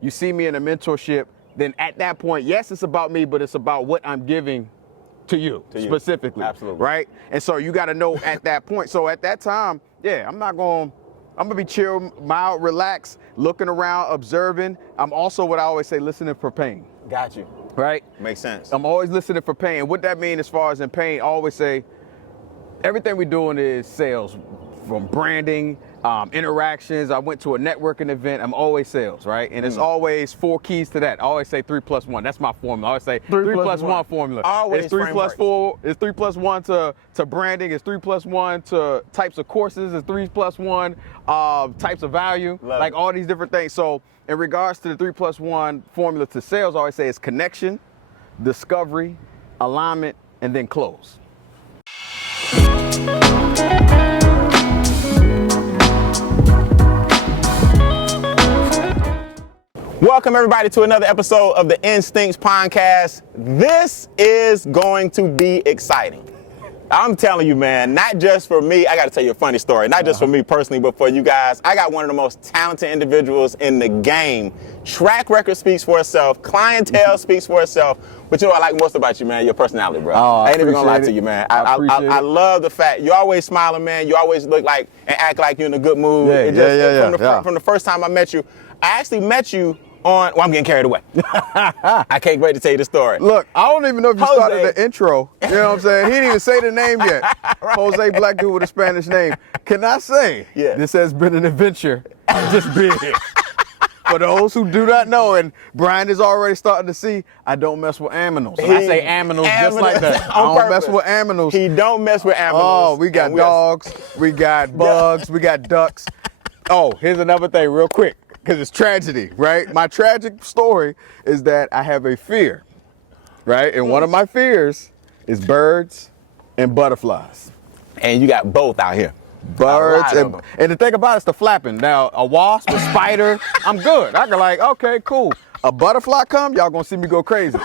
you see me in a mentorship, then at that point, yes, it's about me, but it's about what I'm giving to you specifically. Absolutely. Right? And so you got to know at that point. So at that time, yeah, I'm going to be chill, mild, relaxed, looking around, observing. I'm also, what I always say, listening for pain. Got you. Right? Makes sense. I'm always listening for pain. And what that means as far as in pain, I always say, everything we're doing is sales, from branding, interactions. I went to a networking event. I'm always sales, right? And it's always 4 keys to that. I always say 3 plus 1. That's my formula. I always say 3 plus 1 formula. Always it's 3 plus 4. It's 3 plus 1 to branding. It's 3 plus 1 to types of courses. It's 3 plus 1 types of value. Like all these different things. So in regards to the 3 plus 1 formula to sales, I always say it's connection, discovery, alignment, and then close. Welcome everybody to another episode of the Instincts Pondcast. This is going to be exciting. I'm telling you, man, not just for me. I got to tell you a funny story. Not just for me personally, but for you guys. I got one of the most talented individuals in the game. Track record speaks for itself. Clientele speaks for itself. But you know what I like most about you, man? Your personality, bro. I ain't even gonna lie to you, man. I love the fact you always smiling, man. You always look like and act like you're in a good mood. From the first time I met you, I actually met you on, well, I'm getting carried away. I can't wait to tell you the story. Look, I don't even know if you started the intro. You know what I'm saying? He didn't even say the name yet. Right. Jose, black dude with a Spanish name. Can I say, this has been an adventure just being here. For those who do not know, and Brian is already starting to see, I don't mess with aminals. I say aminals just like that. I don't mess with aminals. He don't mess with aminals. Oh, we got dogs, we got bugs, we got ducks. Oh, here's another thing real quick, because it's tragedy, right? My tragic story is that I have a fear, right? And one of my fears is birds and butterflies. And you got both out here. Birds and the thing about it's the flapping. Now a wasp, a spider, I'm good. I can like, okay, cool. A butterfly come, y'all gonna see me go crazy.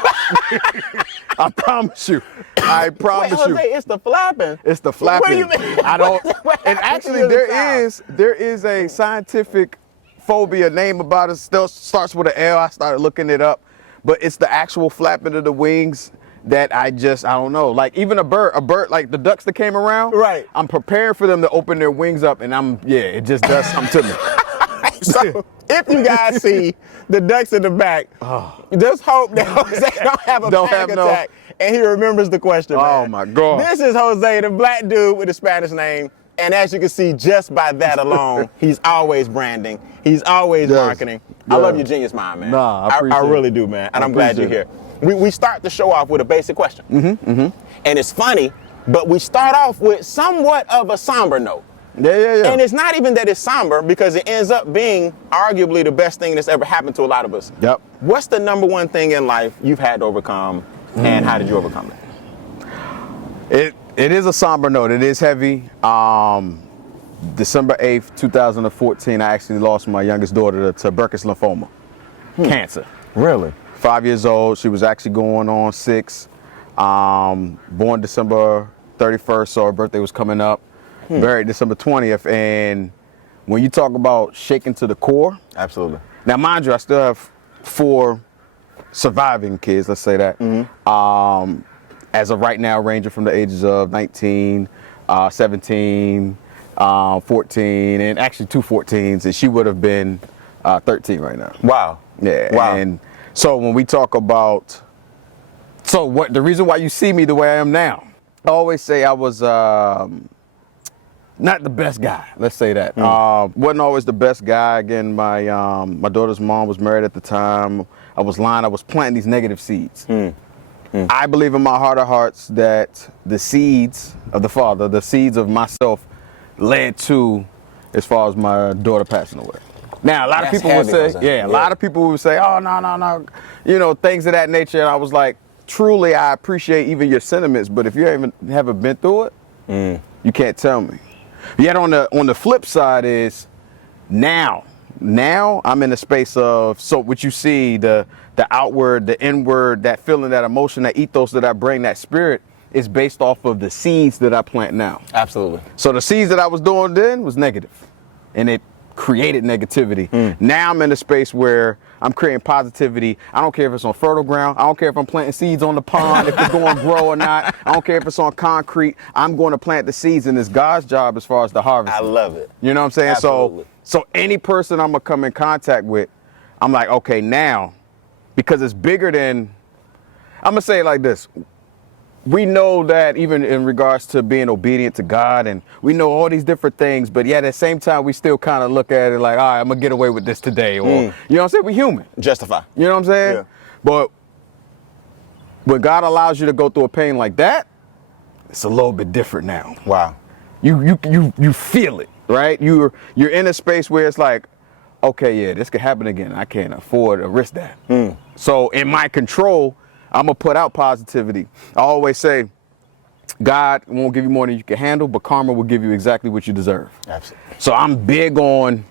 I promise you. I promise you. Jose, it's the flapping. It's the flapping. What do you mean? I don't. And actually, there is a scientific phobia name about it. Still starts with an L. I started looking it up, but it's the actual flapping of the wings. That I don't know. Like even a bird, like the ducks that came around. Right. I'm preparing for them to open their wings up and it just does something to me. So if you guys see the ducks in the back, just hope that Jose don't have a panic attack and he remembers the question, man. Oh my God. This is Jose, the black dude with the Spanish name. And as you can see, just by that alone, he's always branding. He's always marketing. I love your genius mind, man. Nah, I really do, man. And I'm glad you're here. We start the show off with a basic question. And it's funny, but we start off with somewhat of a somber note. Yeah. And it's not even that it's somber because it ends up being arguably the best thing that's ever happened to a lot of us. Yep. What's the number one thing in life you've had to overcome and how did you overcome it? It is a somber note. It is heavy. December 8th, 2014, I actually lost my youngest daughter to Burkitt's lymphoma, cancer. Really? 5 years old. She was actually going on 6. Born December 31st, so her birthday was coming up. Buried December 20th. And when you talk about shaking to the core. Absolutely. Now, mind you, I still have 4 surviving kids, let's say that. As of right now, ranging from the ages of 19, 17, 14, and actually 2 14s. And she would have been 13 right now. Wow. Yeah. Wow. And so when we talk about, the reason why you see me the way I am now, I always say I was not the best guy. Let's say that. Wasn't always the best guy. Again, my daughter's mom was married at the time. I was lying. I was planting these negative seeds. I believe in my heart of hearts that the seeds of the father, the seeds of myself, led to, as far as my daughter passing away. Now, a lot of people would say, a lot of people would say, oh, no, you know, things of that nature. And I was like, truly, I appreciate even your sentiments, but if you haven't been through it, you can't tell me. Yet on the flip side is now I'm in a space of, so what you see, the outward, the inward, that feeling, that emotion, that ethos that I bring, that spirit is based off of the seeds that I plant now. Absolutely. So the seeds that I was doing then was negative, and it created negativity. Now I'm in a space where I'm creating positivity. I don't care if it's on fertile ground. I don't care if I'm planting seeds on the pond, if it's going to grow or not. I don't care if it's on concrete. I'm going to plant the seeds, and it's God's job as far as the harvest. I love it. You know what I'm saying? Absolutely. So any person I'm going to come in contact with, I'm like, okay, now, because it's bigger than, I'm going to say it like this. We know that even in regards to being obedient to God, and we know all these different things, but yet at the same time, we still kind of look at it like, all right, I'm going to get away with this today. Or, you know what I'm saying? We're human. Justify. You know what I'm saying? Yeah. But when God allows you to go through a pain like that, it's a little bit different now. Wow. You feel it, right? You're in a space where it's like, okay, yeah, this could happen again. I can't afford to risk that. So in my control, I'm going to put out positivity. I always say, God won't give you more than you can handle, but karma will give you exactly what you deserve. Absolutely. So I'm big on,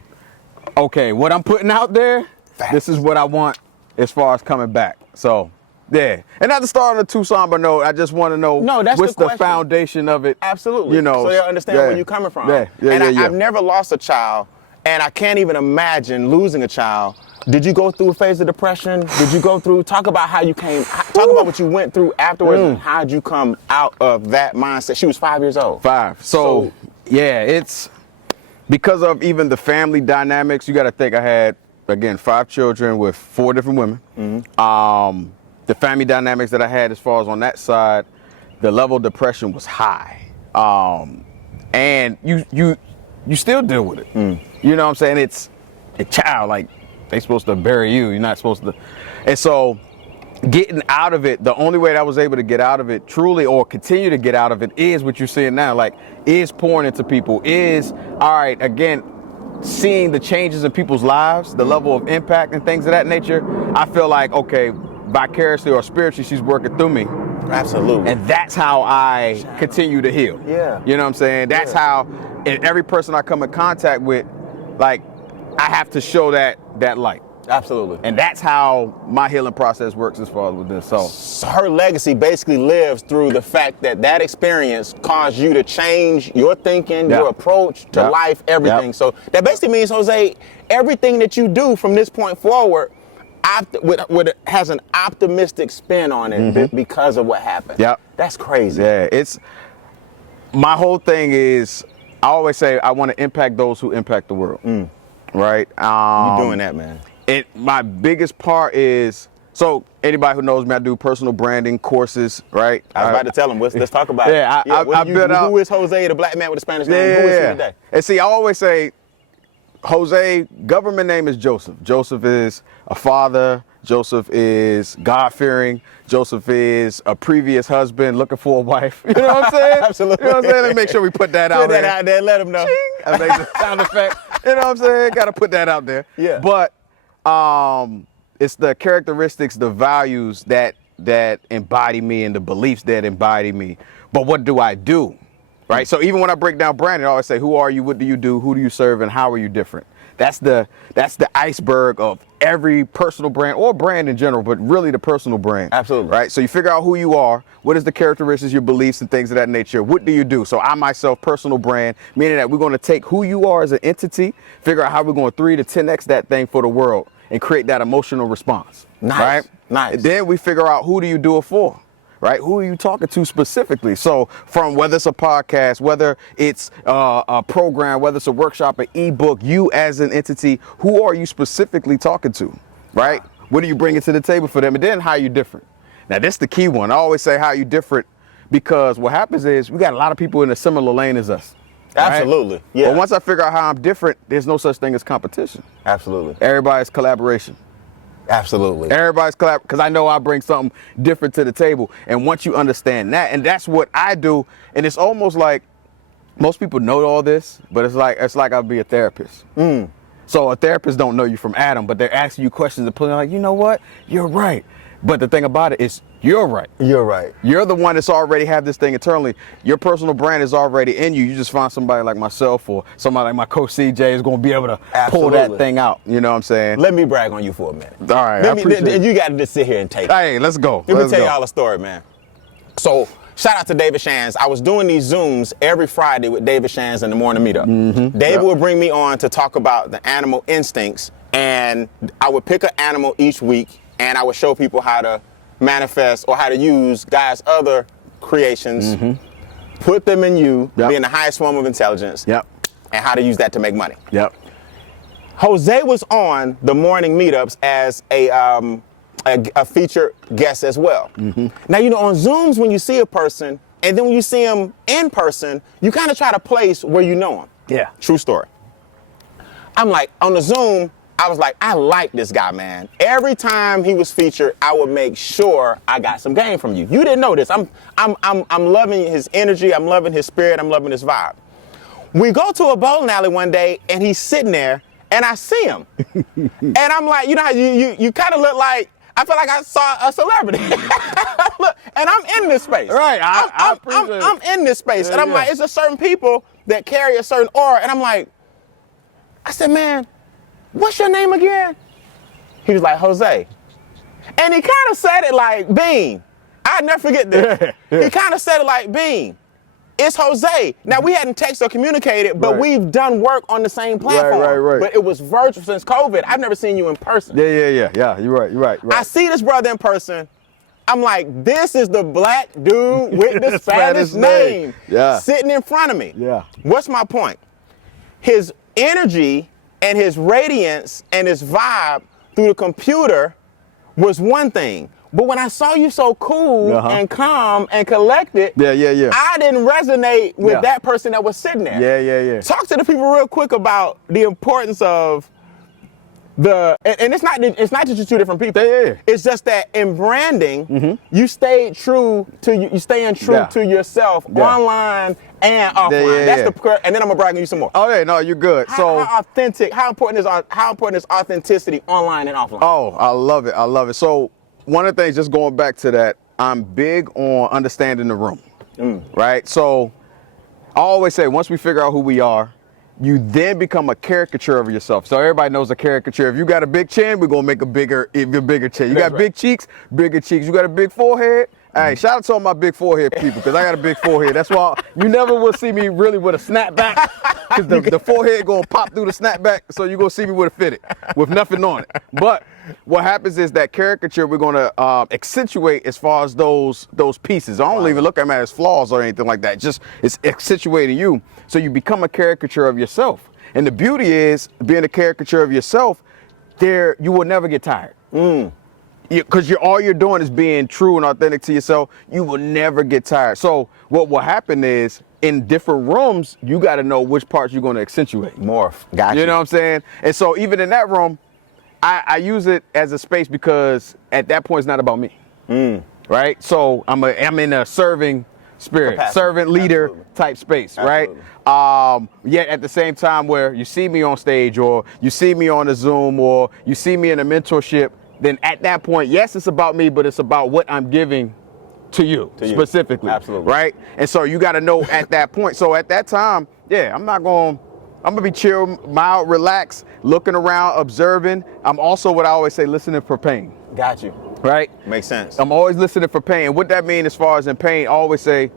okay, what I'm putting out there, this is what I want as far as coming back. So, yeah. And not to start on a too somber note, I just want to know what's the foundation of it. Absolutely. You know, so they'll understand where you're coming from. I've never lost a child, and I can't even imagine losing a child. Did you go through a phase of depression? Did you go through, talk about how you came, talk about what you went through afterwards, and how did you come out of that mindset? She was 5 years old. 5. So yeah, it's because of even the family dynamics. You got to think I had, again, 5 children with 4 different women. The family dynamics that I had as far as on that side, the level of depression was high. And you still deal with it. You know what I'm saying? It's a child, like, they supposed to bury you. You're not supposed to. And so getting out of it, the only way that I was able to get out of it truly, or continue to get out of it, is what you're seeing now. Like, is pouring into people, is, all right, again, seeing the changes in people's lives, the level of impact and things of that nature. I feel like, okay, vicariously or spiritually, she's working through me. Absolutely. And that's how I continue to heal. Yeah. You know what I'm saying? That's how, and every person I come in contact with, like, I have to show that light. Absolutely. And that's how my healing process works as far as with this. So her legacy basically lives through the fact that that experience caused you to change your thinking, your approach to life, everything. So that basically means, Jose, everything that you do from this point forward has an optimistic spin on it because of what happened. That's crazy. Yeah, it's, my whole thing is, I always say I want to impact those who impact the world. Right? You're doing that, man. My biggest part is, so anybody who knows me, I do personal branding courses, right? I was about to tell them, let's talk about it. I built out. Who is Jose, the black man with a Spanish name? Who is he today? And see, I always say, Jose, government name is Joseph. Joseph is a father. Joseph is God-fearing. Joseph is a previous husband looking for a wife. You know what I'm saying? Absolutely. You know what I'm saying? Let's make sure we put that out there. Put that out there, let them know. I make the sound effect. You know what I'm saying? Got to put that out there. Yeah. But it's the characteristics, the values that embody me, and the beliefs that embody me. But what do I do? Right? So even when I break down branding, I always say, who are you? What do you do? Who do you serve? And how are you different? That's the iceberg of every personal brand, or brand in general, but really the personal brand. Absolutely. Right? So you figure out who you are, what is the characteristics, your beliefs, and things of that nature. What do you do? So I myself, personal brand, meaning that we're going to take who you are as an entity, figure out how we're going to 3 to 10x that thing for the world, and create that emotional response. Nice. Right? Nice. And then we figure out, who do you do it for? Right? Who are you talking to specifically? So from whether it's a podcast, whether it's a program, whether it's a workshop, an ebook, you as an entity, who are you specifically talking to? Right? What are you bringing to the table for them? And then how you different? Now, this is the key one. I always say how you different, because what happens is we got a lot of people in a similar lane as us. Absolutely. Right? Yeah. But once I figure out how I'm different, there's no such thing as competition. Absolutely. Everybody's collaboration. Absolutely. Everybody's because I know I bring something different to the table. And once you understand that, and that's what I do, and it's almost like most people know all this, but it's like I'll be a therapist. So a therapist don't know you from Adam, but they're asking you questions and putting like, you know what? You're right. But the thing about it is, you're right. You're right. You're the one that's already have this thing internally. Your personal brand is already in you. You just find somebody like myself or somebody like my coach CJ is going to be able to pull that thing out. You know what I'm saying? Let me brag on you for a minute. All right. You got to just sit here and take it. Hey, let's go. Let me tell y'all a story, man. So, shout out to David Shands. I was doing these Zooms every Friday with David Shands in the morning meetup. David would bring me on to talk about the animal instincts and I would pick an animal each week, and I would show people how to manifest or how to use God's other creations, put them in you, being the highest form of intelligence, and how to use that to make money. Jose was on the morning meetups as a featured guest as well. Now, you know, on Zooms, when you see a person, and then when you see them in person, you kind of try to place where you know them. True story. I'm like, on the Zoom, I was like, I like this guy, man. Every time he was featured, I would make sure I got some game from you. You didn't know this. I'm loving his energy. I'm loving his spirit. I'm loving his vibe. We go to a bowling alley one day, and he's sitting there, and I see him. And I'm like, you know how you kind of look like, I feel like I saw a celebrity. Look, and I'm in this space. Right, I appreciate it. I'm in this space. And I'm like, it's a certain people that carry a certain aura. And I'm like, I said, man, what's your name again? He was like, Jose. And he kind of said it like, Bean. I'll never forget this. He kind of said it like, Bean. It's Jose. Now, we hadn't texted or communicated, but we've done work on the same platform. Right. But it was virtual since COVID. I've never seen you in person. Yeah. You're right. I see this brother in person. I'm like, this is the black dude with the Spanish name sitting in front of me. What's my point? His energy and his radiance and his vibe through the computer was one thing. But when I saw you so cool and calm and collected, I didn't resonate with that person that was sitting there. Talk to the people real quick about the importance of and it's not just two different people. It's just that in branding, you staying true to yourself online and offline. That's and then I'm gonna brag on you some more. No, you're good. How authentic? How important is authenticity online and offline? Oh, I love it. So one of the things, just going back to that, I'm big on understanding the room, right? So I always say, once we figure out who we are, you then become a caricature of yourself. So everybody knows a caricature. If you got a big chin, we're gonna make a bigger chin. You got big cheeks, bigger cheeks. You got a big forehead. Hey, shout out to all my big forehead people, because I got a big forehead. That's why you never will see me really with a snapback, because the forehead gonna pop through the snapback, so you're gonna see me with a fitted, with nothing on it. But what happens is that caricature we're gonna accentuate as far as those pieces. I don't even look at them as flaws or anything like that. Just it's accentuating you, so you become a caricature of yourself. And the beauty is, being a caricature of yourself, you will never get tired. Because all you're doing is being true and authentic to yourself. You will never get tired. So what will happen is, in different rooms, you got to know which parts you're going to accentuate. Morph. Gotcha. You know what I'm saying? And so even in that room, I use it as a space, because at that point, it's not about me. Right? So I'm in a serving spirit, Capacity. servant leader type space, right? Yet at the same time, where you see me on stage, or you see me on a Zoom, or you see me in a mentorship, then at that point, yes, it's about me, but it's about what I'm giving to you specifically. Absolutely. Right? And so you got to know at that point. So at that time, I'm going to be chill, mild, relaxed, looking around, observing. I'm also, what I always say, listening for pain. Got you. Right? Makes sense. I'm always listening for pain. And what that means as far as in pain, I always say,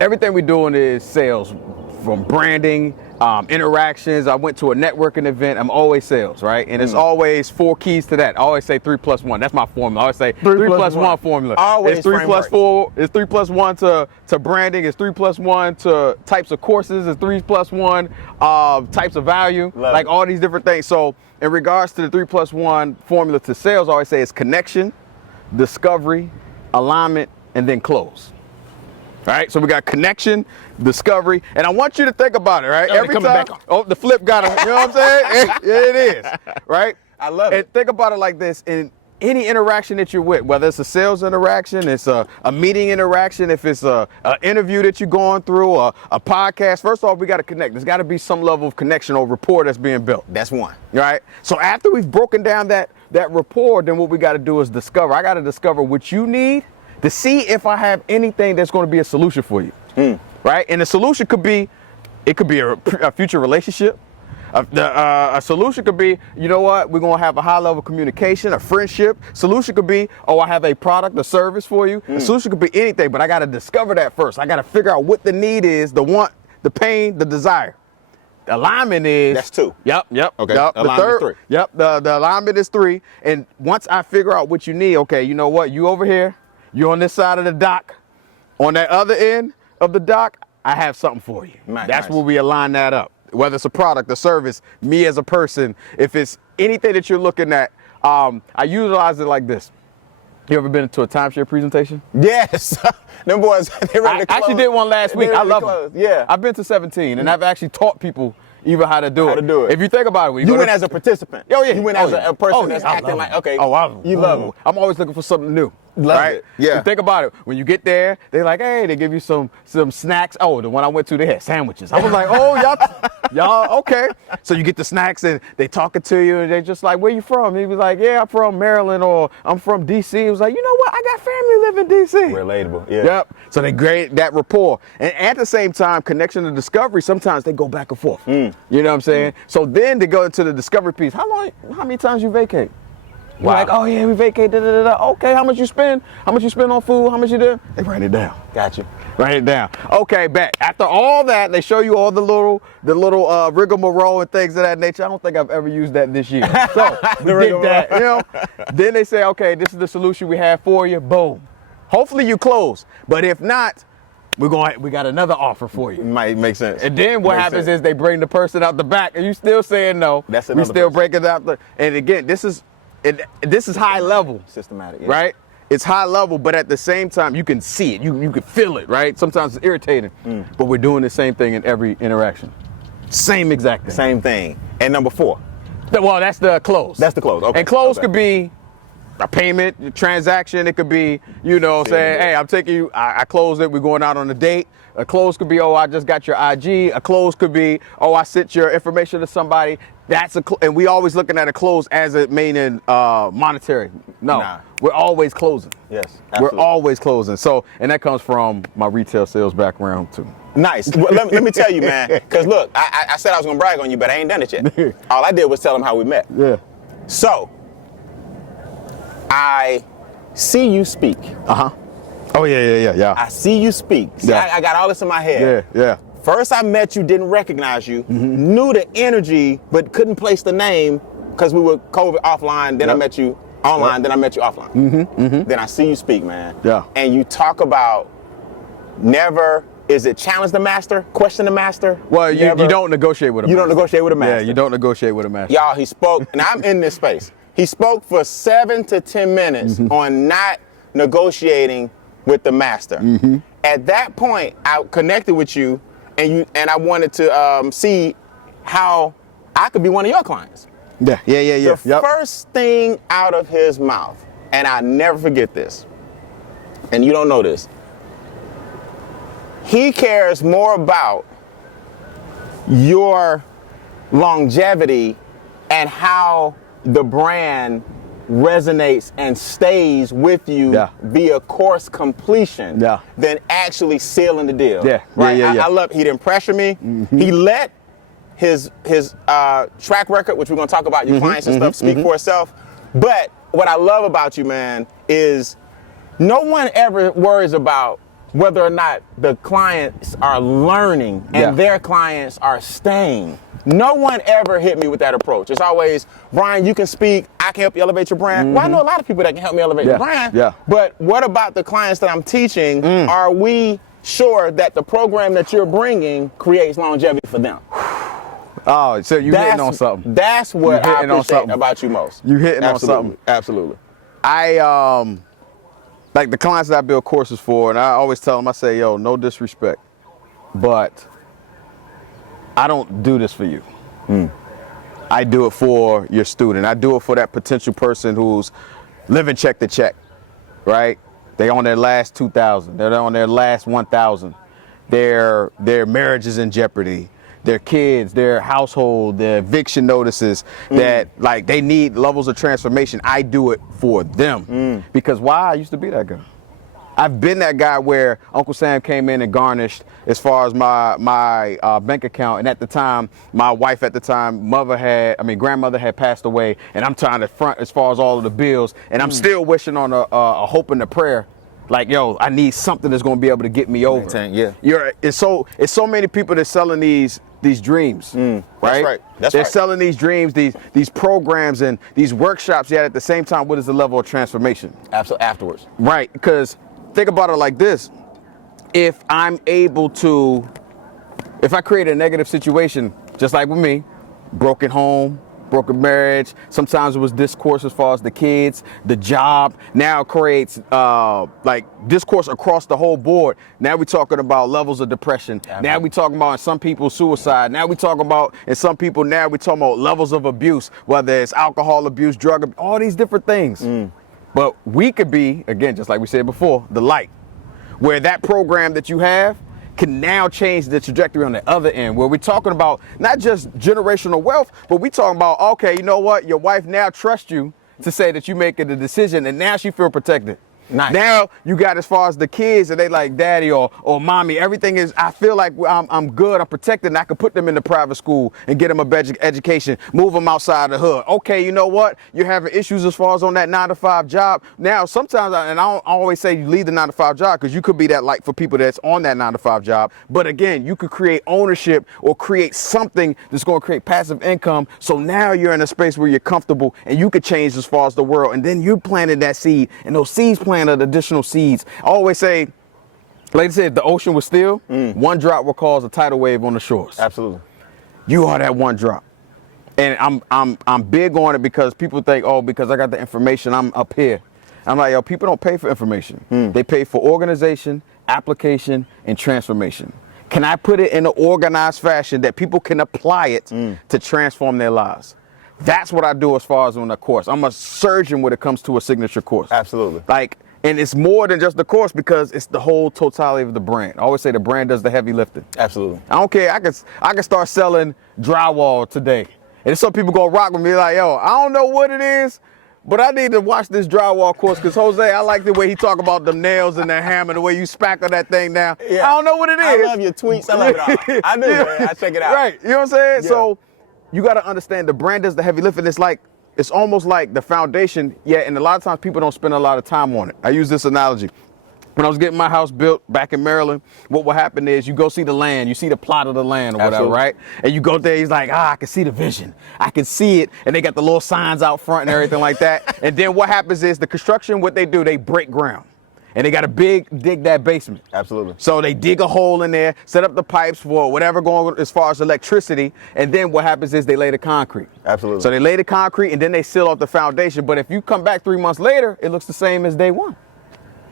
everything we're doing is sales, from branding, interactions. I went to a networking event. I'm always sales, right? And it's always 4 keys to that. I always say 3 plus 1. That's my formula. I always say 3 plus 1 formula. Always it's 3 plus 4. It's 3 plus 1 to branding. It's 3 plus 1 to types of courses. It's 3 plus 1 types of value. Like all these different things. So in regards to the 3 plus 1 formula to sales, I always say it's connection, discovery, alignment, and then close. All right, so we got connection, discovery, and I want you to think about it, right? Every time, the flip got him, you know what I'm saying? It is, right? I love it. And think about it like this: in any interaction that you're with, whether it's a sales interaction, it's a meeting interaction, if it's an interview that you're going through, a podcast, first off, we got to connect. There's got to be some level of connection or rapport that's being built. That's one. Right? So after we've broken down that rapport, then what we got to do is discover. I got to discover what you need, to see if I have anything that's going to be a solution for you, right? And the solution could be, a future relationship. A solution could be, you know what, we're going to have a high level of communication, a friendship. Solution could be, I have a product, a service for you. A solution could be anything, but I got to discover that first. I got to figure out what the need is, the want, the pain, the desire. alignment is. That's 2. Yep. Okay. Yep. Alignment the third, is 3. Yep. The alignment is 3. And once I figure out what you need, okay, you know what? You over here, you on this side of the dock. On that other end of the dock, I have something for you. That's where we align that up. Whether it's a product, a service, me as a person, if it's anything that you're looking at, I utilize it like this. You ever been to a timeshare presentation? Yes. Them boys, they ready to close. I actually did one last week. I love them. Yeah. I've been to 17, and I've actually taught people even how to do it. If you think about it. You went as a participant. Oh, yeah. You went as a person that's acting like, okay. You love them. I'm always looking for something new. Love it. Yeah. You think about it. When you get there, they're like, hey, they give you some snacks. Oh, the one I went to, they had sandwiches. I was like, oh, y'all, okay. So you get the snacks and they talking to you and they just like, where you from? He was like, yeah, I'm from Maryland or I'm from DC. He was like, you know what? I got family living in DC. Relatable. Yeah. Yep. So they create that rapport. And at the same time, connection to discovery, sometimes they go back and forth. You know what I'm saying? So then they go into the discovery piece. How many times you vacate? Wow. Like, oh yeah, we vacate, Okay, how much you spend? How much you spend on food? How much you do? They write it down. Got you. Write it down. Okay, back. After all that, they show you all the little rigmarole and things of that nature. I don't think I've ever used that this year. So we did that, you know. Then they say, okay, this is the solution we have for you. Boom. Hopefully you close. But if not, we got another offer for you. Might make sense. And then what happens is they bring the person out the back and you still saying no. That's another we still breaking out and again, this is high level. Systematic. Yeah. Right? It's high level, but at the same time, you can see it. You can feel it, right? Sometimes it's irritating, but we're doing the same thing in every interaction. Same exact thing. Same thing. And number 4. Well, that's the close. That's the close. Okay. And close could be a payment, a transaction. It could be, saying, hey, I'm taking you, I closed it. We're going out on a date. A close could be, oh, I just got your IG. A close could be, oh, I sent your information to somebody. And we always looking at a close as it meaning monetary. No, we're always closing. Yes, absolutely. We're always closing. So, and that comes from my retail sales background too. Nice. Well, let me tell you, man, because look, I said I was going to brag on you, but I ain't done it yet. All I did was tell them how we met. Yeah. So, I see you speak. Uh-huh. Oh, yeah. I see you speak. See, I got all this in my head. Yeah. First I met you, didn't recognize you, knew the energy, but couldn't place the name because we were COVID offline. Then I met you online, then I met you offline. Then I see you speak, man. Yeah. And you talk about never, is it challenge the master, question the master? Well, you don't negotiate with a master. You don't negotiate with a master. Yeah, you don't negotiate with a master. Y'all, he spoke, and I'm in this space. He spoke for 7 to 10 minutes on not negotiating with the master. At that point, I connected with you, and I wanted to see how I could be one of your clients. Yeah. The first thing out of his mouth, and I never forget this, and you don't know this, he cares more about your longevity and how the brand resonates and stays with you via course completion than actually sealing the deal. Right? I love, he didn't pressure me. He let his track record, which we're going to talk about, your clients and stuff, speak for itself. But what I love about you, man, is no one ever worries about whether or not the clients are learning and their clients are staying. No one ever hit me with that approach. It's always, Brian, you can speak, I can help you elevate your brand. Well, I know a lot of people that can help me elevate the brand. But what about the clients that I'm teaching? Are we sure that the program that you're bringing creates longevity for them? Oh, so you're hitting on something. That's what I appreciate about you most. You're hitting on something. Absolutely. I, like the clients that I build courses for, and I always tell them, I say, yo, no disrespect, but I don't do this for you. I do it for your student. I do it for that potential person who's living check to check, right? They on their last 2,000. They're on their last 1,000. Their marriage is in jeopardy. Their kids, their household, their eviction notices, that like they need levels of transformation. I do it for them because why? I used to be that guy. I've been that guy where Uncle Sam came in and garnished as far as my bank account. And at the time, my wife at the time, grandmother had passed away. And I'm trying to front as far as all of the bills. And I'm still wishing on a hope and a prayer. Like, yo, I need something that's going to be able to get me over. Yeah. It's so many people that's selling these these dreams, right? That's right. They're selling these dreams, these programs and these workshops, yet at the same time, what is the level of transformation? Absolutely. Afterwards. Right, because think about it like this. If I create a negative situation, just like with me, broken home, broken marriage, sometimes it was discourse as far as the kids, the job, now it creates like discourse across the whole board. Now we're talking about levels of depression. Absolutely. Now we're talking about in some people suicide. Now we're talking about in some people, now we're talking about levels of abuse, whether it's alcohol abuse, drug abuse, all these different things. But we could be, again, just like we said before, the light, where that program that you have can now change the trajectory on the other end, where we're talking about not just generational wealth, but we're talking about, okay, you know what? Your wife now trusts you to say that you're making the decision, and now she feel protected. Nice. Now you got as far as the kids, and they like daddy or mommy. Everything is, I feel like I'm good, I'm protected, and I can put them in the private school and get them a better education, move them outside the hood. Okay, you know what? You're having issues as far as on that 9-to-5 job. Now, sometimes, I always say you leave the 9-to-5 job because you could be that light for people that's on that 9-to-5 job. But again, you could create ownership or create something that's going to create passive income. So now you're in a space where you're comfortable and you could change as far as the world. And then you planted that seed, and those seeds planted additional seeds. I always say, like I said, if the ocean was still, one drop will cause a tidal wave on the shores. Absolutely. You are that one drop. And I'm big on it because people think, oh, because I got the information, I'm up here. I'm like, yo, people don't pay for information. They pay for organization, application, and transformation. Can I put it in an organized fashion that people can apply it to transform their lives? That's what I do as far as on the course. I'm a surgeon when it comes to a signature course. Absolutely. And it's more than just the course because it's the whole totality of the brand. I always say the brand does the heavy lifting. Absolutely. I don't care. I can start selling drywall today. And some people gonna rock with me like, yo, I don't know what it is, but I need to watch this drywall course because Jose, I like the way he talk about the nails and the hammer, the way you spackle that thing down. Yeah. I don't know what it is. I love your tweets. I love it all. I do, man. I check it out. Right. You know what I'm saying? Yeah. So you got to understand the brand does the heavy lifting. It's almost like the foundation, and a lot of times people don't spend a lot of time on it. I use this analogy. When I was getting my house built back in Maryland, what will happen is you go see the land, you see the plot of the land or whatever, Absolutely. right? And you go there, he's like, I can see the vision. I can see it. And they got the little signs out front and everything like that. And then what happens is the construction, what they do, they break ground. And they got to dig that basement. Absolutely. So they dig a hole in there, set up the pipes for whatever going as far as electricity, and then what happens is they lay the concrete. Absolutely. So they lay the concrete and then they seal off the foundation. But if you come back 3 months later, it looks the same as day one.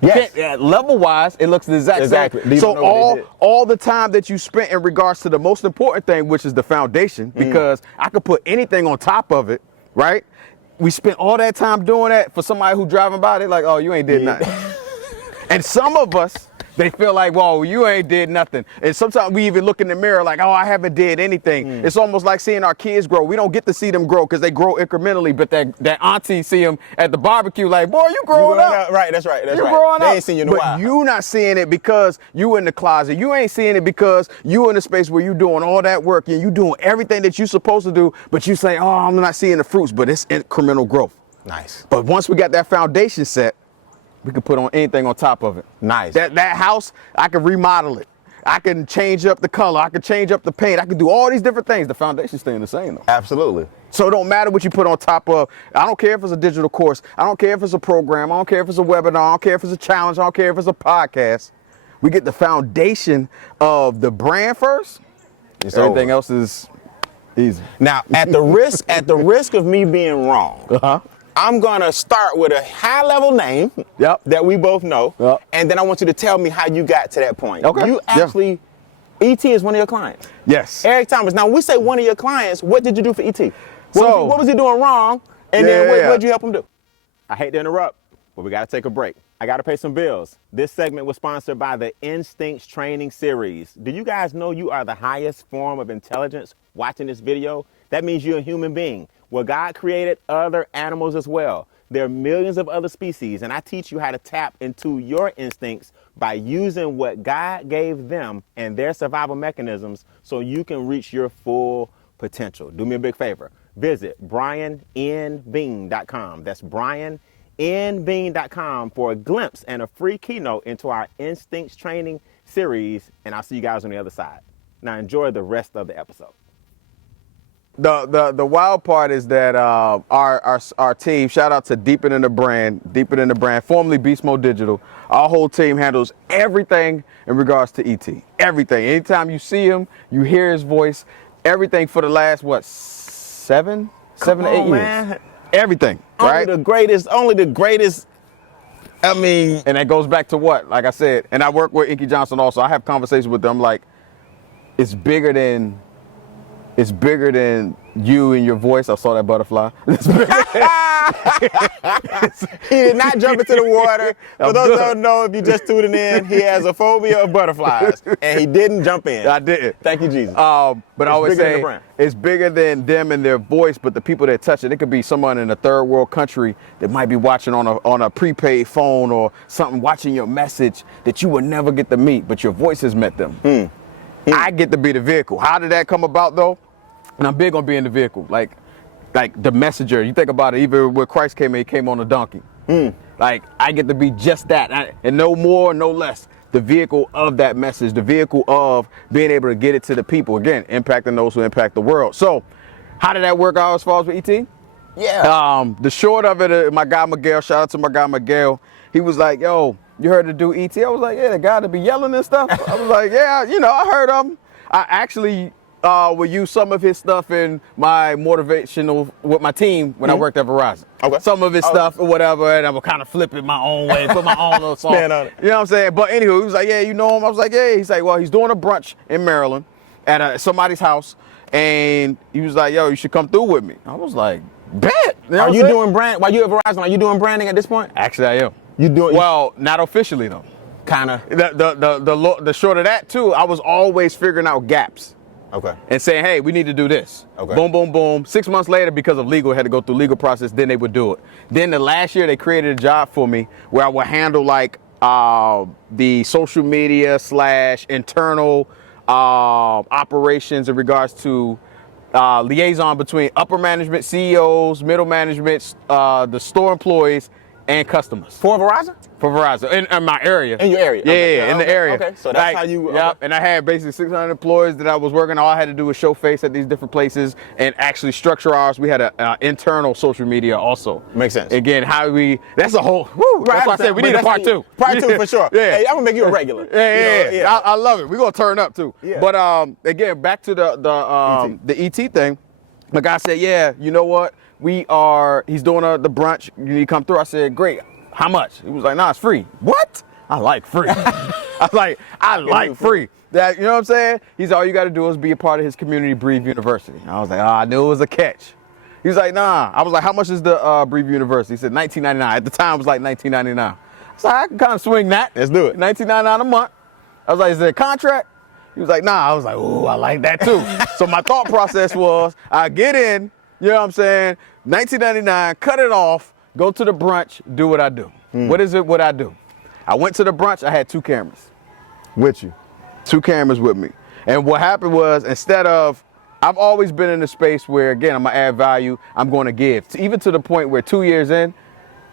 Yes. Level-wise, it looks the exact same. So all the time that you spent in regards to the most important thing, which is the foundation, because I could put anything on top of it, right? We spent all that time doing that for somebody who driving by, they're like, oh, you ain't did nothing. And some of us, they feel like, whoa, you ain't did nothing. And sometimes we even look in the mirror like, oh, I haven't did anything. It's almost like seeing our kids grow. We don't get to see them grow because they grow incrementally, but that auntie see them at the barbecue like, boy, you growing up. Right, that's right. You growing up. They ain't seen you in a while. But you not seeing it because you in the closet. You ain't seeing it because you in the space where you doing all that work and you doing everything that you supposed to do, but you say, oh, I'm not seeing the fruits, but it's incremental growth. Nice. But once we got that foundation set, we can put on anything on top of it. Nice. That house, I can remodel it. I can change up the color. I can change up the paint. I can do all these different things. The foundation's staying the same though. Absolutely. So it don't matter what you put on top of. I don't care if it's a digital course. I don't care if it's a program. I don't care if it's a webinar. I don't care if it's a challenge. I don't care if it's a podcast. We get the foundation of the brand first. Everything else is easy. Now, at the risk of me being wrong, I'm gonna start with a high-level name that we both know, and then I want you to tell me how you got to that point. Okay. You actually, ET is one of your clients. Yes. Eric Thomas. Now, when we say one of your clients, what did you do for ET? What was he doing wrong? And then what did you help him do? I hate to interrupt, but we gotta take a break. I gotta pay some bills. This segment was sponsored by the Instincts Training Series. Do you guys know you are the highest form of intelligence watching this video? That means you're a human being. Well, God created other animals as well. There are millions of other species, and I teach you how to tap into your instincts by using what God gave them and their survival mechanisms so you can reach your full potential. Do me a big favor. Visit briannbean.com. That's briannbean.com for a glimpse and a free keynote into our Instincts Training Series, and I'll see you guys on the other side. Now enjoy the rest of the episode. The wild part is that our team, shout out to Deepen in the Brand, formerly Beast Mode Digital. Our whole team handles everything in regards to ET. Everything. Anytime you see him, you hear his voice. Everything for the last seven to 8 years. Man. Everything. Right? Only the greatest. I mean, and that goes back to what? Like I said, and I work with Inky Johnson also. I have conversations with them like it's bigger than you and your voice. I saw that butterfly. He did not jump into the water. For those who don't know, if you just tuning in, he has a phobia of butterflies, and he didn't jump in. I didn't. Thank you, Jesus. But I always say it's bigger than them and their voice, but the people that touch it. It could be someone in a third world country that might be watching on a prepaid phone or something, watching your message that you would never get to meet, but your voice has met them. I get to be the vehicle. How did that come about, though? And I'm big on being the vehicle, like the messenger. You think about it, even when Christ came in, he came on a donkey. Like, I get to be just that, and no more, no less. The vehicle of that message, the vehicle of being able to get it to the people. Again, impacting those who impact the world. So, how did that work out as far as with ET? Yeah. The short of it, my guy Miguel, shout out to my guy Miguel. He was like, yo, you heard to do ET? I was like, yeah, the guy to be yelling and stuff. I was like, yeah, I heard of him. I actually would use some of his stuff in my motivational with my team when I worked at Verizon. Okay. Some of his stuff or whatever, and I would kind of flip it my own way, put my own little song. Stand on it. You know what I'm saying? But anywho, he was like, yeah, you know him? I was like, yeah. He's like, well, he's doing a brunch in Maryland at somebody's house, and he was like, yo, you should come through with me. I was like, bet. You know are you doing brand? While you at Verizon, are you doing branding at this point? Actually, I am. You doing? Well, not officially though. Kinda. The short of that too, I was always figuring out gaps. Okay. And saying, hey, we need to do this. Okay. Boom, boom, boom. 6 months later, because of legal, had to go through legal process, then they would do it. Then the last year, they created a job for me where I would handle like the social media / internal operations in regards to liaison between upper management, CEOs, middle management, the store employees, and customers. For Verizon? For Verizon, in my area. In your area? Yeah, Okay. in the area. Okay, so that's how you... Yep, and I had basically 600 employees that I was working. All I had to do was show face at these different places and actually structure ours. We had an internal social media also. Makes sense. Again, that's a whole... Woo, Right, that's why I said we need a part two. Part two for sure. Yeah. Hey, I'm going to make you a regular. Yeah. I love it. We're going to turn up too. Yeah. But again, back to the ET thing. The guy said, yeah, you know what? He's doing the brunch. You need to come through. I said, great. How much? He was like, nah, it's free. What? I like free. I was like, I like free. That, you know what I'm saying? He's all you got to do is be a part of his community, Breathe University. I was like, I knew it was a catch. He was like, nah. I was like, how much is the Breathe University? He said, $19.99. At the time, it was like $19.99. I was like, I can kind of swing that. Let's do it. $19.99 a month. I was like, is there a contract? He was like, nah. I was like, ooh, I like that too. So my thought process was, I get in, you know what I'm saying? $19.99, cut it off, go to the brunch, do what I do. What is it, what I do? I went to the brunch, I had 2 cameras. With you. 2 cameras with me. And what happened was, I've always been in a space where, again, I'm going to add value, I'm going to give. Even to the point where 2 years in,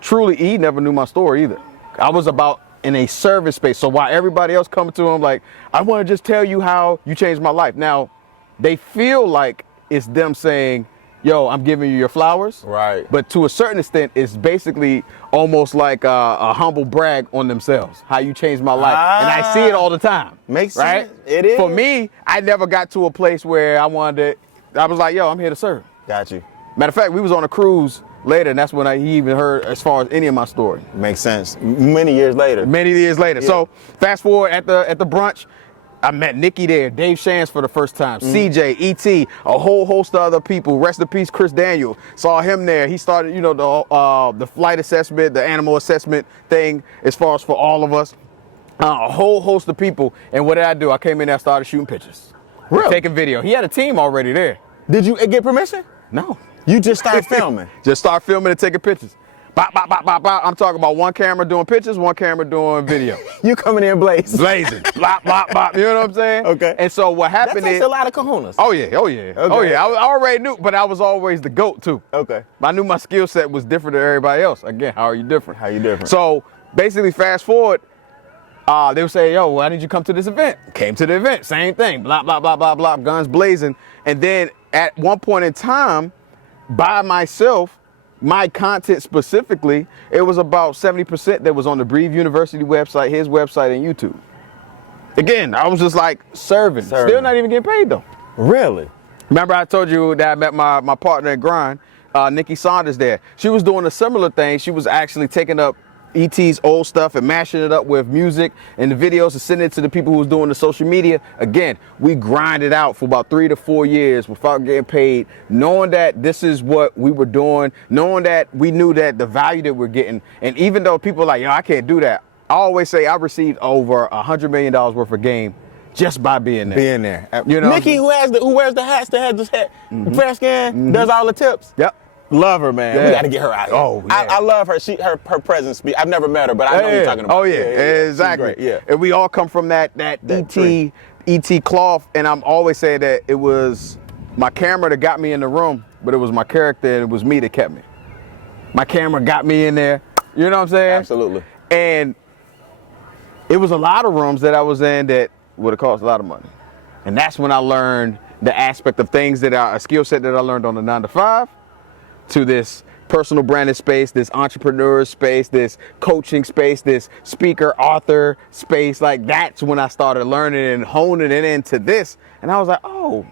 truly, E never knew my story either. I was about in a service space. So while everybody else coming to him like, I want to just tell you how you changed my life. Now, they feel like it's them saying, yo, I'm giving you your flowers. Right. But to a certain extent, it's basically almost like a humble brag on themselves, how you changed my life. And I see it all the time. Makes right? sense. It is. For me, I never got to a place where I was like, yo, I'm here to serve. Got you. Matter of fact, we was on a cruise later, and that's when he even heard as far as any of my story. Makes sense. Many years later. Yeah. So fast forward at the brunch, I met Nikki there, Dave Shans for the first time, CJ, ET, a whole host of other people. Rest in peace, Chris Daniel. Saw him there. He started, the flight assessment, the animal assessment thing, as far as for all of us. A whole host of people. And what did I do? I came in there, started shooting pictures. Really? Taking video. He had a team already there. Did you get permission? No. You just started filming? Just start filming and taking pictures. Bop, bop, bop, bop, bop. I'm talking about one camera doing pictures, one camera doing video. You coming in blazing. Bop, bop, bop. You know what I'm saying? Okay. And so what happened That takes a lot of cojones. Oh yeah. Okay. Oh yeah. I already knew, but I was always the GOAT too. Okay. I knew my skill set was different than everybody else. Again, how are you different? How you different? So basically, fast forward, They would say, yo, why didn't you come to this event? Came to the event, same thing, blah, blah, blah, blah, blah, guns blazing. And then at one point in time, by myself, my content specifically, it was about 70% that was on the Breathe University website, his website, and YouTube. Again, I was just like serving. Still not even getting paid though. Really? Remember I told you that I met my partner in grind, Nikki Saunders there. She was doing a similar thing. She was actually taking up ET's old stuff and mashing it up with music and the videos and sending it to the people who was doing the social media. Again, we grinded out for about 3 to 4 years without getting paid, knowing that this is what we were doing, knowing that we knew that the value that we're getting. And even though people are like, yo, I can't do that, I always say I received over $100 million worth of game just by being there. You know, Nikki, who wears the hats, that has this hat, fresh skin, does all the tips. Yep. Love her, man. Yeah. We got to get her out here. Oh, yeah. I love her. Her presence. I've never met her, but I know what you're talking about. Oh, yeah, exactly. Yeah. And we all come from that ET cloth, and I'm always saying that it was my camera that got me in the room, but it was my character and it was me that kept me. My camera got me in there. You know what I'm saying? Absolutely. And it was a lot of rooms that I was in that would have cost a lot of money. And that's when I learned the aspect of things that are a skill set that I learned on the 9 to 5 to this personal branded space, this entrepreneur space, this coaching space, this speaker, author space. Like that's when I started learning and honing it into this. And I was like, oh,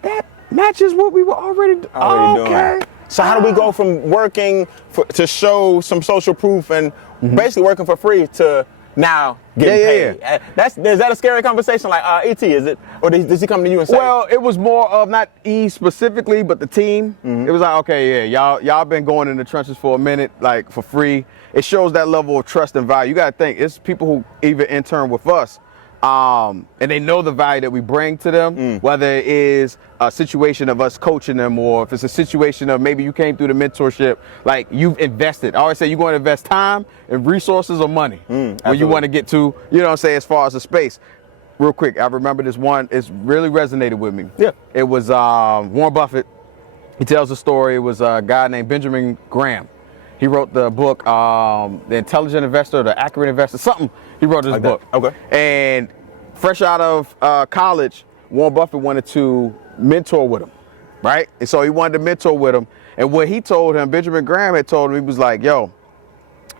that matches what we were already doing. So how do we go from working to show some social proof and basically working for free to now getting paid? Is that a scary conversation? Like, ET, is it? Or does he come to you and say? Well, it was more of not E specifically, but the team. It was like, okay, yeah, y'all been going in the trenches for a minute, like for free. It shows that level of trust and value. You got to think, it's people who even intern with us. And they know the value that we bring to them, whether it is a situation of us coaching them or if it's a situation of maybe you came through the mentorship, like you've invested. I always say you're going to invest time and resources or money when you want to get to, you know what I'm saying, as far as the space. Real quick, I remember this one, it's really resonated with me. Yeah. It was Warren Buffett. He tells a story. It was a guy named Benjamin Graham. He wrote the book, The Intelligent Investor, The Accurate Investor, something. He wrote this book. Okay. And fresh out of college, Warren Buffett wanted to mentor with him, right? And so he wanted to mentor with him. And what he told him, Benjamin Graham had told him, he was like, yo,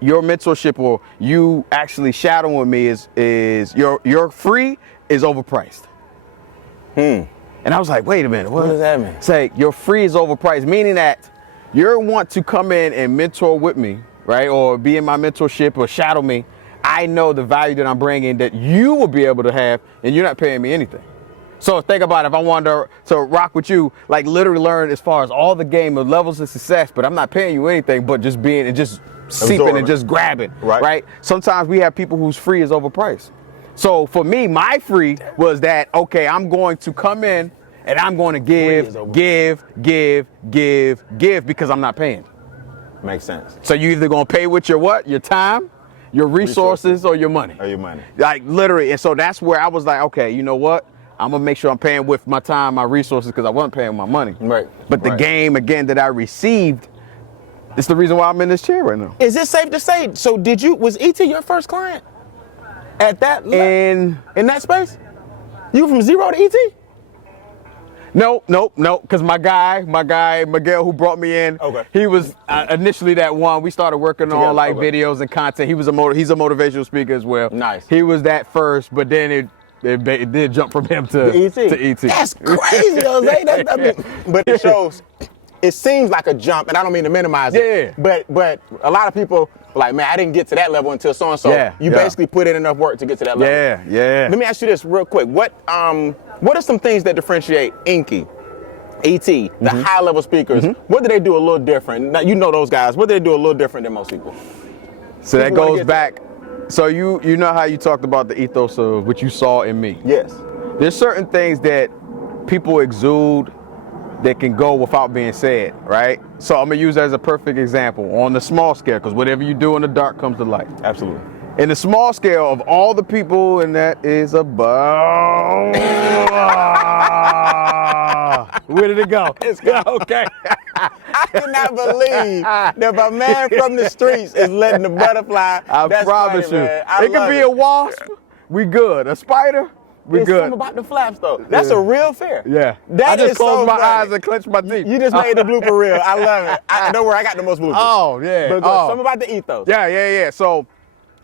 your mentorship or you actually shadowing me is your free is overpriced. And I was like, wait a minute. What does that mean? It's like your free is overpriced, meaning that you want to come in and mentor with me, right? Or be in my mentorship or shadow me. I know the value that I'm bringing that you will be able to have, and you're not paying me anything. So think about it, if I wanted to rock with you, like literally learn as far as all the game of levels of success, but I'm not paying you anything but just being and just seeping and just grabbing, right? Sometimes we have people whose free is overpriced. So for me, my free was that, okay, I'm going to come in and I'm going to give because I'm not paying. Makes sense. So you either going to pay with your what? Your time, your resources, or your money. Like literally. And so that's where I was like, okay, you know what? I'm going to make sure I'm paying with my time, my resources, because I wasn't paying my money. Right. But the game, again, that I received, it's the reason why I'm in this chair right now. Is it safe to say, so was ET your first client? At that level? In that space? You from zero to ET? No, because my guy, Miguel, who brought me in, he was initially that one. We started working on like videos and content. He's a motivational speaker as well. Nice. He was that first, but then it did jump from him to ET. That's crazy, Jose. But it shows, it seems like a jump, and I don't mean to minimize it. But a lot of people are like, man, I didn't get to that level until so-and-so. You basically put in enough work to get to that level. Let me ask you this real quick. What are some things that differentiate Inky, ET, the high-level speakers? What do they do a little different? Now, you know those guys. What do they do a little different than most people? So that goes back. So you know how you talked about the ethos of what you saw in me. Yes. There's certain things that people exude that can go without being said, right? So I'm gonna use that as a perfect example on the small scale, because whatever you do in the dark comes to light. Absolutely. In the small scale of all the people, and that is about where did it go? It's gone. Okay. I cannot believe that my man from the streets is letting the butterfly. I promise funny, you. Man. I It could be a wasp. We good. A spider. We It's good. something about the flaps, though. That's a real fear. Yeah. That I just is closed so my funny. eyes and clenched my teeth. You just made the blooper reel. I love it. Don't worry, I got the most bloopers. Oh, yeah. But something about the ethos. Yeah. So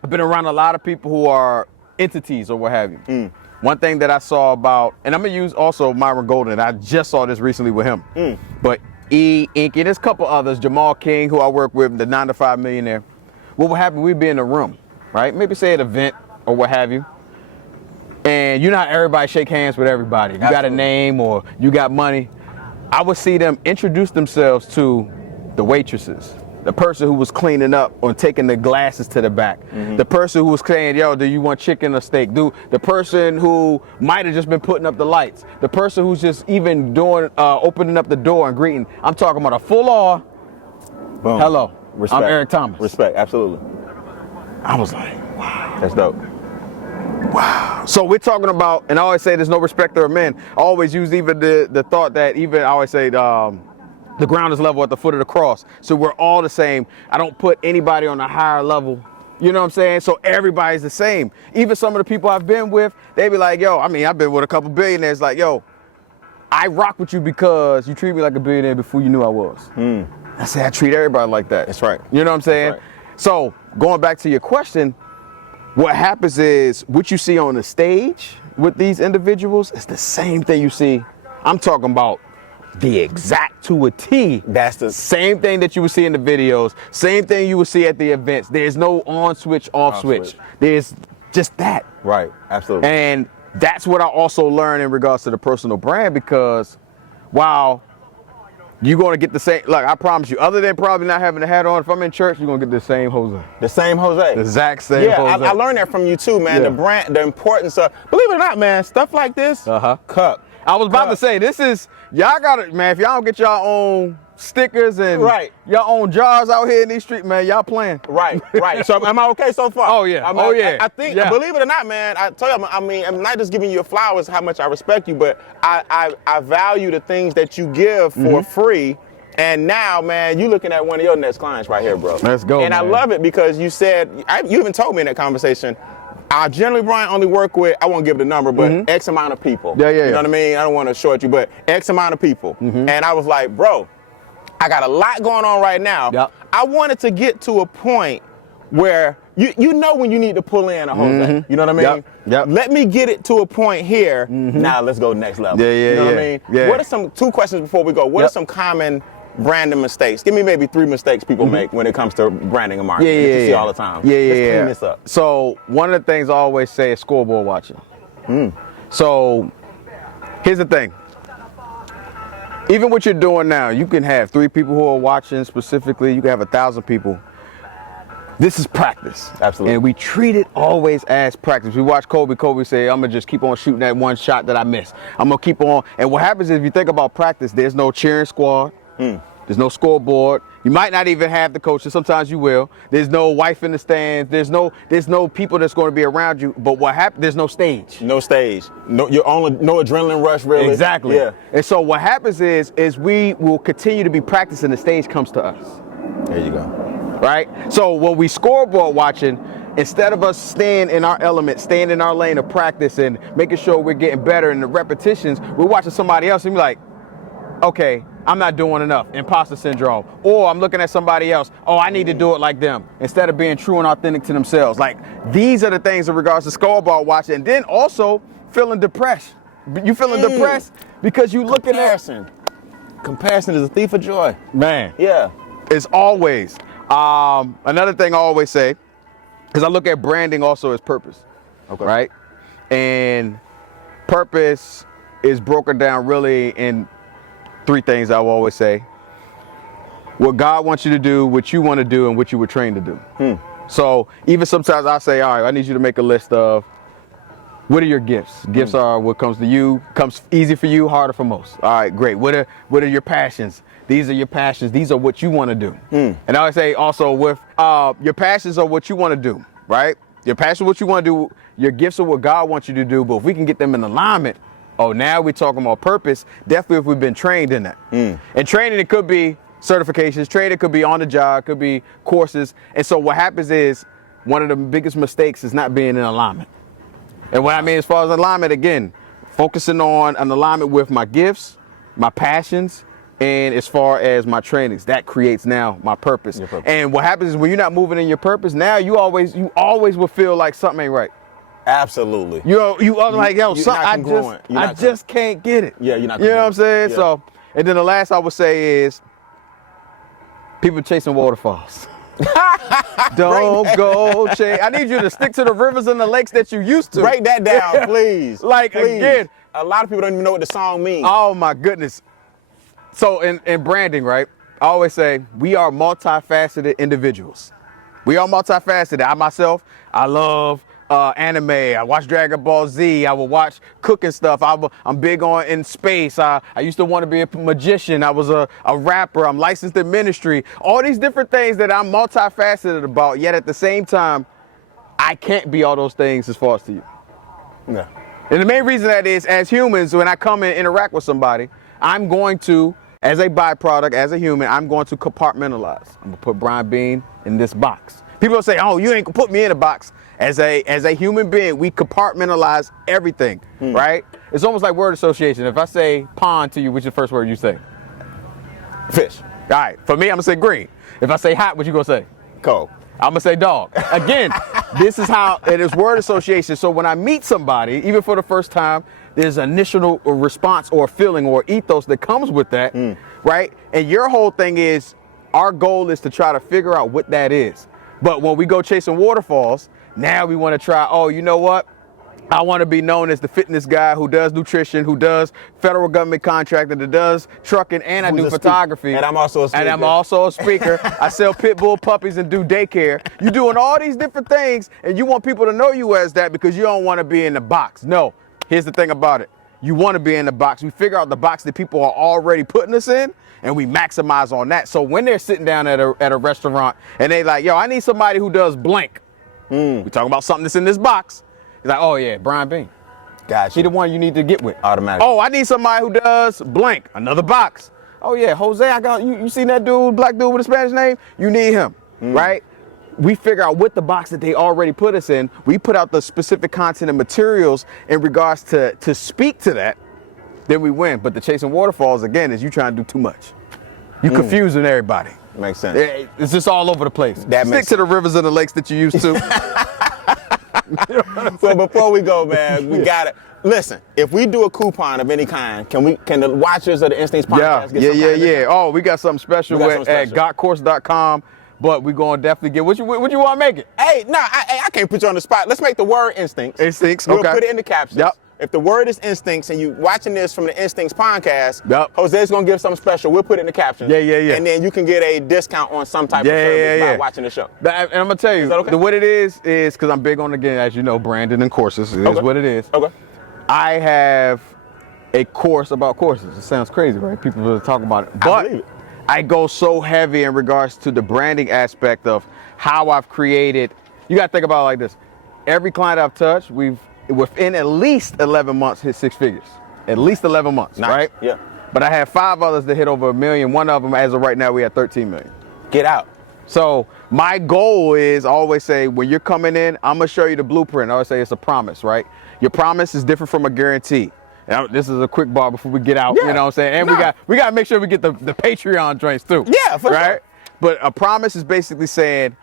I've been around a lot of people who are entities or what have you. One thing that I saw about, and I'm going to use also Myron Golden. I just saw this recently with him. But Inky, there's a couple others, Jamal King, who I work with, the 9 to 5 millionaire. What would happen, we'd be in a room, right? Maybe say at an event or what have you. And you know how everybody shake hands with everybody. You got a name or you got money. I would see them introduce themselves to the waitresses, the person who was cleaning up or taking the glasses to the back, the person who was saying, yo, do you want chicken or steak? The person who might have just been putting up the lights, the person who's just even doing, opening up the door and greeting. I'm talking about a full on, Boom. hello, Respect. I'm Eric Thomas. Respect, absolutely. I was like, wow. That's dope. Wow. So we're talking about, and I always say there's no respecter of men. I always use even the thought that even, I always say, the ground is level at the foot of the cross. So we're all the same. I don't put anybody on a higher level. You know what I'm saying? So everybody's the same. Even some of the people I've been with, they be like, yo, I mean, I've been with a couple billionaires like, yo, I rock with you because you treat me like a billionaire before you knew I was. I say, I treat everybody like that. That's right. You know what I'm saying? Right. So going back to your question, what happens is what you see on the stage with these individuals is the same thing you see. I'm talking about the exact to a T. That's the same thing that you would see in the videos, same thing you would see at the events. There's no on switch, off switch. There's just that. Right, absolutely. And that's what I also learned in regards to the personal brand, because while you're going to get the same, look, I promise you, other than probably not having a hat on, if I'm in church, you're going to get the same Jose. The same Jose. The exact same Jose. I learned that from you too, man. Yeah. The brand, the importance of, believe it or not, man, stuff like this, cup. I was about to say, this is, y'all got to, man, if y'all don't get your own stickers and your own jars out here in these streets, man, y'all playing. Right. So am I okay so far? Oh, yeah. I think, believe it or not, man, I tell you, I mean, I'm not just giving you your flowers, how much I respect you, but I value the things that you give for free. And now, man, you looking at one of your next clients right here, bro. Let's go, And man. I love it because you said, you even told me in that conversation, I generally, Brian, only work with, I won't give the number, but X amount of people. Yeah. You know what I mean? I don't want to short you, but X amount of people. And I was like, bro, I got a lot going on right now. Yep. I wanted to get to a point where you know when you need to pull in a Jose. You know what I mean? Yep. Let me get it to a point here. Now let's go next level. Yeah, You know what I mean? yeah. What are two questions before we go? What are some common branding mistakes? Give me maybe 3 mistakes people make when it comes to branding and marketing that you see all the time. Let's clean this up. So one of the things I always say is scoreboard watching. So here's the thing. Even what you're doing now, you can have 3 people who are watching specifically. You can have 1,000 people. This is practice. Absolutely. And we treat it always as practice. We watch Kobe say, I'm going to just keep on shooting that one shot that I missed. I'm going to keep on. And what happens is if you think about practice, there's no cheering squad. There's no scoreboard. You might not even have the coaches. Sometimes you will. There's no wife in the stands. There's no people that's going to be around you. But what happens? There's no stage. No stage. No adrenaline rush, really. Exactly. Yeah. And so what happens is we will continue to be practicing. The stage comes to us. There you go. Right. So when we scoreboard watching, instead of us staying in our element, staying in our lane of practice and making sure we're getting better in the repetitions, we're watching somebody else and be like, okay, I'm not doing enough, imposter syndrome. Or I'm looking at somebody else, oh, I need to do it like them, instead of being true and authentic to themselves. Like, these are the things in regards to scoreboard watching. And then also feeling depressed. You feeling depressed because you looking at... Comparison is a thief of joy. Man. Yeah. It's always. Another thing I always say, because I look at branding also as purpose. Okay. Right? And purpose is broken down really in 3 things I will always say. What God wants you to do, what you want to do, and what you were trained to do. So even sometimes I say, all right, I need you to make a list of what are your gifts? Gifts are what comes to you, comes easy for you, harder for most. All right, great. What are your passions? These are your passions. These are what you want to do. And I always say also with your passions are what you want to do, right? Your passion, what you want to do, your gifts are what God wants you to do. But if we can get them in alignment, oh, now we're talking about purpose. Definitely if we've been trained in that. And training, it could be certifications. Trading could be on the job, could be courses. And so what happens is one of the biggest mistakes is not being in alignment. And what I mean as far as alignment, again, focusing on an alignment with my gifts, my passions, and as far as my trainings, that creates now my purpose. And what happens is when you're not moving in your purpose, now you always will feel like something ain't right. Absolutely. You are like, yo, I just can't get it. Yeah, you're not. You know what I'm saying? Yeah. So, and then the last I would say is people chasing waterfalls. Don't go chase. I need you to stick to the rivers and the lakes that you used to. Break that down, please. Please. Again, a lot of people don't even know what the song means. Oh my goodness. So in branding, right? I always say we are multifaceted individuals. We are multifaceted. I myself, I love anime. I watch Dragon Ball Z. I will watch cooking stuff. I'm big on in space. I used to want to be a magician. I was a rapper. I'm licensed in ministry. All these different things that I'm multifaceted about, yet at the same time, I can't be all those things as far as to you. No. And the main reason that is, as humans, when I come and interact with somebody, I'm going to, as a byproduct, as a human, I'm going to compartmentalize. I'm gonna put Brian Bean in this box. People say, oh, you ain't gonna put me in a box. As a human being, we compartmentalize everything, right? It's almost like word association. If I say pond to you, which is the first word you say? Fish. All right, for me, I'm gonna say green. If I say hot, what you gonna say? Cold. I'm gonna say dog. Again, this is how it is word association. So when I meet somebody, even for the first time, there's an initial response or feeling or ethos that comes with that, right? And your whole thing is, our goal is to try to figure out what that is. But when we go chasing waterfalls, now we want to try, oh, you know what? I want to be known as the fitness guy who does nutrition, who does federal government contracting, that does trucking, and I do photography. And I'm also a speaker. I sell pit bull puppies and do daycare. You're doing all these different things, and you want people to know you as that because you don't want to be in the box. No, here's the thing about it. You want to be in the box. We figure out the box that people are already putting us in, and we maximize on that. So when they're sitting down at a restaurant, and they like, yo, I need somebody who does blank. We're talking about something that's in this box. He's like, oh yeah, Brian Bean. Gotcha. He the one you need to get with. Automatically. Oh, I need somebody who does blank. Another box. Oh yeah, Jose, I got you seen that dude, black dude with a Spanish name? You need him, right? We figure out what the box that they already put us in. We put out the specific content and materials in regards to speak to that. Then we win. But the chasing waterfalls, again, is you trying to do too much. You confusing everybody. Makes sense. It's just all over the place. Stick to the rivers and the lakes that you used to. So before we go, man, we got it. Listen, if we do a coupon of any kind, can the watchers of the Instincts Podcast get some kind of discount? Oh, we got something special at gotcourse.com, but we're going to definitely get, what you want to make it? Hey, I can't put you on the spot. Let's make the word Instincts. Instincts, We'll okay. put it in the captions. Yep. If the word is Instincts and you watching this from the Instincts Podcast, yep. Jose's going to give something special. We'll put it in the captions. Yeah. And then you can get a discount on some type of service by watching the show. And I'm going to tell you, what it is because I'm big on, again, as you know, branding and courses. It is what it is. Okay. I have a course about courses. It sounds crazy, right? People are talking about it. But I believe it. I go so heavy in regards to the branding aspect of how I've created. You got to think about it like this. Every client I've touched, within at least 11 months, hit six figures. At least 11 months, right? Yeah. But I have 5 others that hit over $1 million. One of them, as of right now, we have 13 million. Get out. So my goal is, I always say, when you're coming in, I'm going to show you the blueprint. I always say it's a promise, right? Your promise is different from a guarantee. Now, this is a quick bar before we get out, you know what I'm saying? And we got to make sure we get the Patreon joints too. Yeah, for right? sure. But a promise is basically saying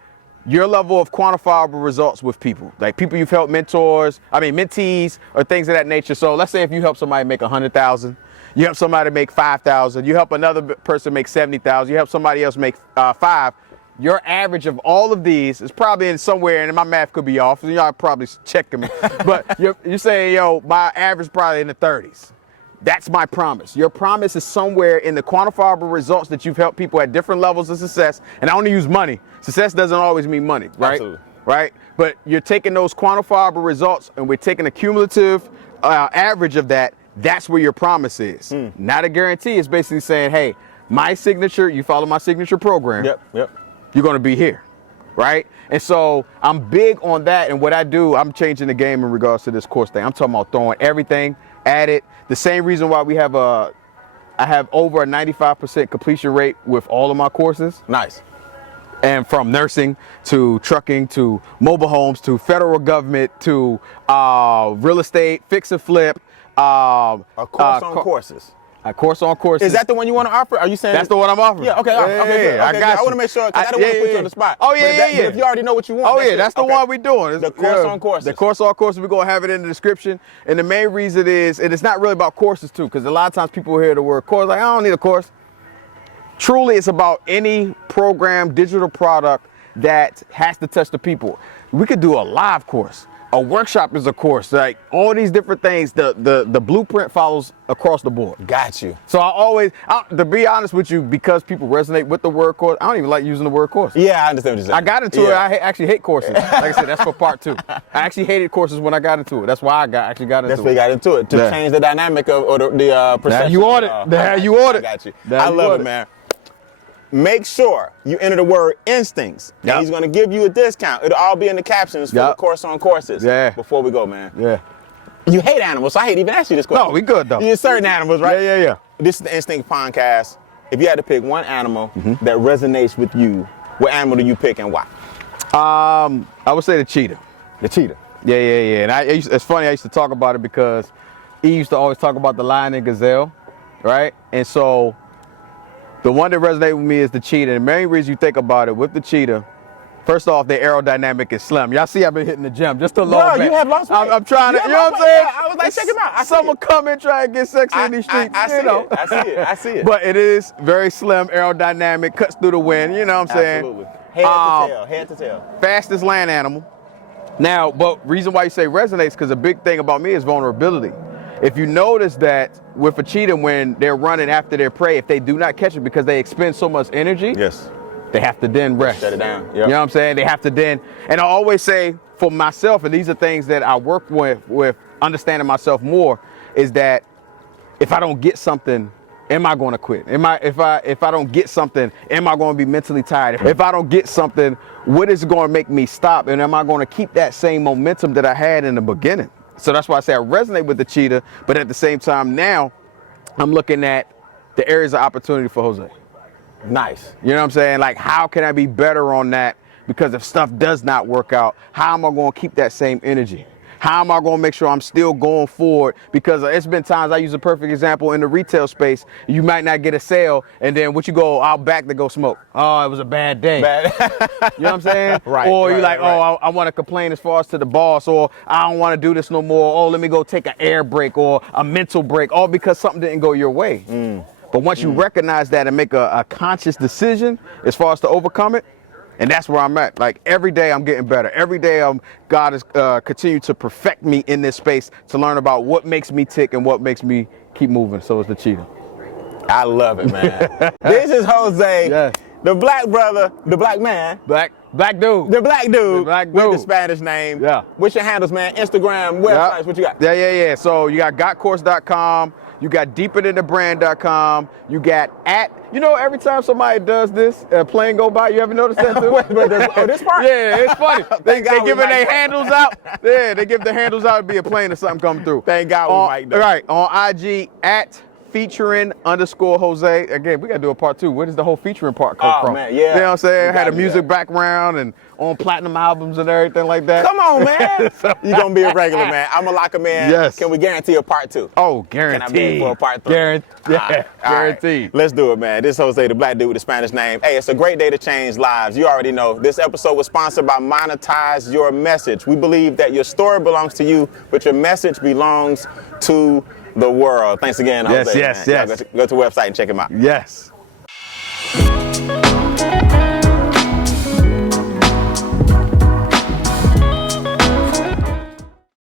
your level of quantifiable results with people. Like people you've helped, mentees, or things of that nature. So let's say if you help somebody make 100,000, you help somebody make 5,000, you help another person make 70,000, you help somebody else make 5. Your average of all of these is probably in somewhere, and my math could be off, so y'all probably checking me. But you're saying, yo, my average probably in the 30s. That's my promise. Your promise is somewhere in the quantifiable results that you've helped people at different levels of success. And I only use money. Success doesn't always mean money, right? Absolutely. Right? But you're taking those quantifiable results, and we're taking a cumulative average of that. That's where your promise is. Not a guarantee. It's basically saying, hey, my signature, you follow my signature program. Yep. You're going to be here, right? And so I'm big on that. And what I do, I'm changing the game in regards to this course thing. I'm talking about throwing everything at it. The same reason why we have I have over a 95% completion rate with all of my courses. Nice. And from nursing to trucking to mobile homes to federal government to real estate, fix and flip. A course on courses. A course on courses. Is that the one you want to offer? Are you saying that's the one I'm offering? Yeah. Okay. Okay. I got you. I want to make sure because I don't want to put you on the spot. Oh yeah, But if you already know what you want. That's the one we're doing. The course on courses. The course on courses. We're gonna have it in the description. And the main reason is, and it's not really about courses too, because a lot of times people hear the word course like, I don't need a course. Truly, it's about any program, digital product that has to touch the people. We could do a live course. A workshop is a course. Like all these different things, the blueprint follows across the board. Got you. So to be honest with you, because people resonate with the word course, I don't even like using the word course. Yeah, I understand what you're saying. I got into it. I actually hate courses. Like I said, that's for part 2. I actually hated courses when I got into it. That's why I actually got into it. That's why you got into it, to change the dynamic of or the perception. Now you on it. Now you on it. I got you. I love it, man. Make sure you enter the word instincts. Yep. And he's going to give you a discount. It'll all be in the captions for the course on courses. Yeah. Before we go, man. Yeah. You hate animals, so I hate even ask you this question. No, we good though. You get certain animals, right? Yeah. This is the Instincts Pondcast. If you had to pick one animal that resonates with you, what animal do you pick and why? I would say the cheetah. The cheetah. Yeah. And it's funny, I used to talk about it because he used to always talk about the lion and gazelle, right? And so the one that resonates with me is the cheetah. And the main reason you think about it with the cheetah, first off, the aerodynamic is slim. Y'all see I've been hitting the gym just a little bit. You have lost weight. I'm trying to, you know what I'm weight. saying? Yeah, I was like, check him out. Someone come and try and get sexy in these streets. I see it. But it is very slim, aerodynamic, cuts through the wind, you know what I'm saying? Absolutely. Head to tail. Fastest land animal. Now, but reason why you say resonates, because a big thing about me is vulnerability. If you notice that with a cheetah, when they're running after their prey, if they do not catch it because they expend so much energy, yes, they have to then rest. Shut it down. Yep. You know what I'm saying? They have to then, and I always say for myself, and these are things that I work with understanding myself more, is that if I don't get something, am I going to quit? If I don't get something, am I going to be mentally tired? If I don't get something, what is going to make me stop? And am I going to keep that same momentum that I had in the beginning? So that's why I say I resonate with the cheetah, but at the same time now, I'm looking at the areas of opportunity for Jose. Nice. You know what I'm saying? Like, how can I be better on that? Because if stuff does not work out, how am I going to keep that same energy? How am I going to make sure I'm still going forward? Because it's been times, I use a perfect example in the retail space, you might not get a sale, and then what you go out back to go smoke? Oh, it was a bad day. You know what I'm saying? Right. Or you're like, oh, I want to complain as far as to the boss, or I don't want to do this no more. Oh, let me go take an air break or a mental break, all because something didn't go your way. But once you recognize that and make a conscious decision as far as to overcome it, and that's where I'm at. Like every day I'm getting better. Every day God has continued to perfect me in this space to learn about what makes me tick and what makes me keep moving. So it's the cheetah. I love it, man. This is Jose, yes, the black brother, the black man. Black dude. The black dude with the Spanish name. Yeah. What's your handles, man? Instagram, websites, Yep. What you got? Yeah. So you got gotcourse.com. You got deeperthanthebrand.com. You got every time somebody does this, a plane go by, you ever notice that too? This part? Yeah, it's funny. they giving their Mike. handles out. Yeah, they give the handles out to be a plane or something coming through. Thank God we Mike though. Right, on IG @featuring_Jose. Again, we got to do a part 2. Where does the whole featuring part come from? Man, yeah. You know what I'm saying? We Had a gotta do music that. background and on platinum albums and everything like that. Come on, man. You're going to be a regular, man. I'm going to lock him in. Yes. Can we guarantee a part 2? Oh, guaranteed. Can I be in for a part 3? Guaranteed. Right. Let's do it, man. This is Jose, the black dude with the Spanish name. Hey, it's a great day to change lives. You already know. This episode was sponsored by Monetize Your Message. We believe that your story belongs to you, but your message belongs to the world. Thanks again, Jose. Yes. Go to the website and check him out. Yes.